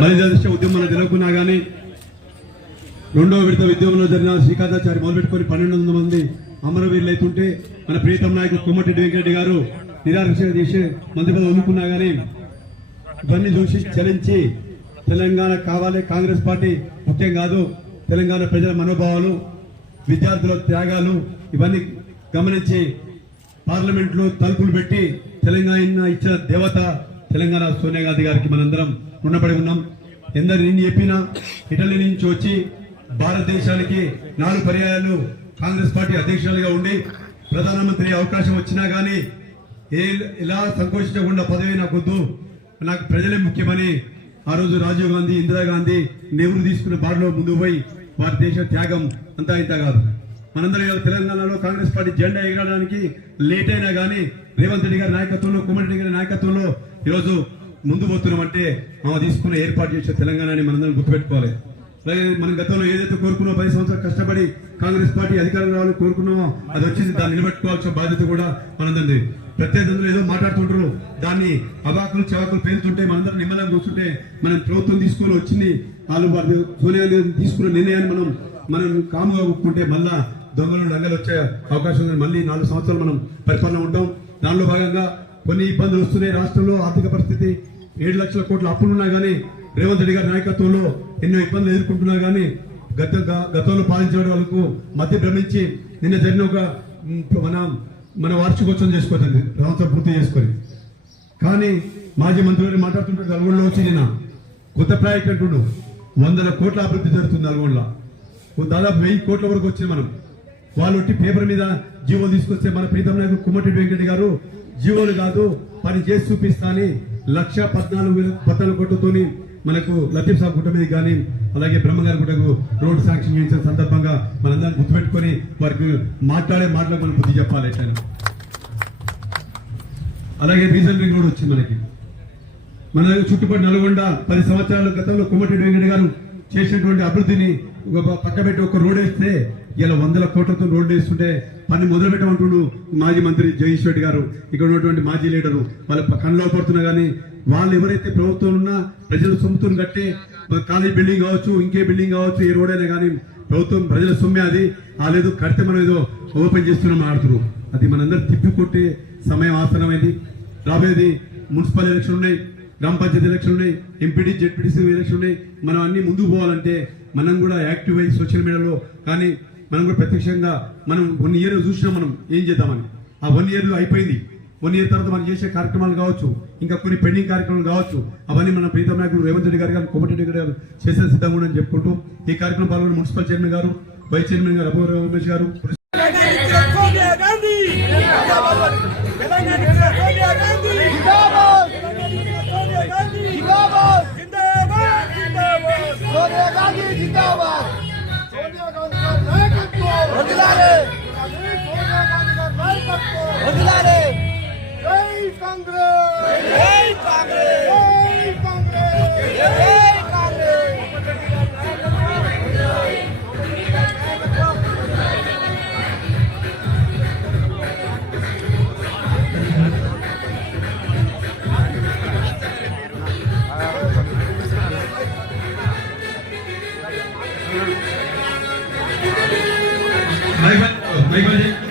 మరి దశ ఉద్యమంలో తెలియకున్నా కానీ రెండో విడత ఉద్యమంలో జరిగిన శ్రీకాంతాచారి మొదలుపెట్టుకొని పన్నెండు వందల మంది అమరవీరులు అవుతుంటే మన ప్రీతం నాయకుడు కొమ్మటిరెడ్డి వెంకరెడ్డి గారు నిరాకరణ చేసి మంత్రి పదవి వదులుకున్నా కానీ ఇవన్నీ చూసి చలించి తెలంగాణ కావాలి కాంగ్రెస్ పార్టీ ముఖ్యం కాదు తెలంగాణ ప్రజల మనోభావాలు విద్యార్థుల త్యాగాలు ఇవన్నీ గమనించి పార్లమెంట్లో తలుపులు పెట్టి తెలంగాణ ఇచ్చిన దేవత తెలంగాణ సోనియా గాంధీ గారికి మనందరం రుణపడి ఉన్నాం. ఎందరు నేను చెప్పినా ఇటలీ నుంచి వచ్చి భారతదేశానికి నాలుగు పర్యాయాలు కాంగ్రెస్ పార్టీ అధ్యక్షులుగా ఉండి ప్రధానమంత్రి అవకాశం వచ్చినా కానీ ఏ ఎలా సంకోచించకుండా పదవి నాకు వద్దు నాకు ప్రజలే ముఖ్యమని ఆ రోజు రాజీవ్ గాంధీ ఇందిరాగాంధీ నెహ్రూ తీసుకున్న బాటలో ముందు పోయి వారి దేశ త్యాగం అంతా ఇంత కాదు. మనందరం తెలంగాణలో కాంగ్రెస్ పార్టీ జెండా ఎగరడానికి లేట్ అయినా కానీ రేవంత్ రెడ్డి గారి నాయకత్వంలో కుమారెడ్డి గారి నాయకత్వంలో ఈరోజు ముందు పోతున్నామంటే మనం తీసుకున్న ఏర్పాటు చేసే తెలంగాణని మనందరం గుర్తుపెట్టుకోవాలి. అలాగే మనం గతంలో ఏదైతే కోరుకున్నామో పది సంవత్సరాలు కష్టపడి కాంగ్రెస్ పార్టీ అధికారం రావాలని కోరుకున్నామో అది వచ్చింది దాన్ని నిలబెట్టుకోవాల్సిన బాధ్యత కూడా మనందండి ప్రత్యేకంగా ఏదో మాట్లాడుతుంటారు దాన్ని అవాకులు చవాకులు పేరుతుంటే మనందరం నిమ్మలం కూర్చుంటే మనం ప్రభుత్వం తీసుకొని వచ్చింది వాళ్ళు వాళ్ళు సోనియా గాంధీ తీసుకున్న నిర్ణయాన్ని మనం మనం కాముగా ఒప్పుకుంటే మళ్ళా దొంగలు రంగలు వచ్చే అవకాశం ఉంది. మళ్ళీ నాలుగు సంవత్సరాలు మనం పరిపాలన ఉంటాం. దానిలో భాగంగా కొన్ని ఇబ్బందులు వస్తున్నాయి రాష్ట్రంలో. ఆర్థిక పరిస్థితి ఏడు లక్షల కోట్ల అప్పులున్నా కానీ రేవంత్ రెడ్డి గారి నాయకత్వంలో ఎన్నో ఇబ్బందులు ఎదుర్కొంటున్నా కానీ గత గతంలో పాలించే వాళ్ళకు మధ్య భ్రమించి నిన్న జరిగిన ఒక మన మన వార్షికోత్సవం చేసుకోవచ్చండి సంవత్సరం పూర్తి చేసుకొని. కానీ మాజీ మంత్రి గారు మాట్లాడుతుంటే నల్గొండలో వచ్చి నిన్న కొత్త ప్రాజెక్ట్ అంటుండు. వందల కోట్ల అభివృద్ధి జరుగుతుంది నల్గొండలో. దాదాపు వెయ్యి కోట్ల వరకు వచ్చింది మనం. వాళ్ళు పేపర్ మీద జీవో తీసుకొస్తే మన ప్రీతం నాయకుడు కుమ్మటి వెంకట గారు జీవోలు కాదు పని చేసి చూపిస్తా అని లక్ష పద్నాలుగు వేల పద్నాలుగు కోట్లతోని మనకు లతీఫ్ సాబ్ గుట్ట మీద కానీ అలాగే బ్రహ్మగారి గుట్టకు రోడ్డు శాంక్షన్ చేసిన సందర్భంగా మనందరం గుర్తుపెట్టుకొని వారికి మాట్లాడే మాటలకు మనం బుద్ధి చెప్పాలి ఎట్లా అలాగే రీజన్ రింగ్ రోడ్ వచ్చింది మనకి. మన చుట్టుపక్కల నల్గొండ పది సంవత్సరాల గతంలో కుమ్మటి వెంకట గారు చేసినటువంటి అభివృద్ధిని ఒక పక్క పెట్టి ఒక రోడ్ వేస్తే ఇలా వందల కోట్లతో రోడ్డు వేస్తుంటే పని మొదలు పెట్టమంటుండు మాజీ మంత్రి జగదీష్ రెడ్డి గారు. ఇక్కడ ఉన్నటువంటి మాజీ లీడరు. వాళ్ళ కళ్ళలో పడుతున్నా కానీ వాళ్ళు ఎవరైతే ప్రభుత్వం ఉన్నా ప్రజల సొమ్ముతుని కట్టే కాలేజ్ బిల్డింగ్ కావచ్చు ఇంకే బిల్డింగ్ కావచ్చు ఏ రోడ్ అయినా కానీ ప్రభుత్వం ప్రజల సొమ్మే అది. ఆ లేదు కడితే మనం ఏదో ఓపెన్ చేస్తున్నాం ఆడుతున్నారు అది మనందరూ తిప్పికొట్టే సమయం ఆసనమైంది రాబోయేది మున్సిపల్ ఎలక్షన్ ఉన్నాయి. గ్రామ పంచాయతీ ఎలక్షన్ ఉన్నాయి ఎంపీడీ జెడ్పీటీసీ ఎలక్షన్ ఉన్నాయి మనం అన్ని ముందుకు పోవాలంటే మనం కూడా యాక్టివ్ అయ్యి సోషల్ మీడియాలో కానీ మనం కూడా ప్రత్యక్షంగా మనం వన్ ఇయర్ చూసినా మనం ఏం చేద్దామని ఆ వన్ ఇయర్ అయిపోయింది వన్ ఇయర్ తర్వాత మనం చేసే కార్యక్రమాలు కావచ్చు ఇంకా కొన్ని పెండింగ్ కార్యక్రమాలు కావచ్చు అవన్నీ మన ప్రీతం నాయకుడు రేవంత్ రెడ్డి గారు గారు కోమటిరెడ్డి గారు చేసే సిద్ధంగా అని చెప్పుకుంటూ ఈ కార్యక్రమం పాల్గొన్న మున్సిపల్ చైర్మన్ గారు వైస్ చైర్మన్ గారు రమేష్ గారు Bye bye. Oh,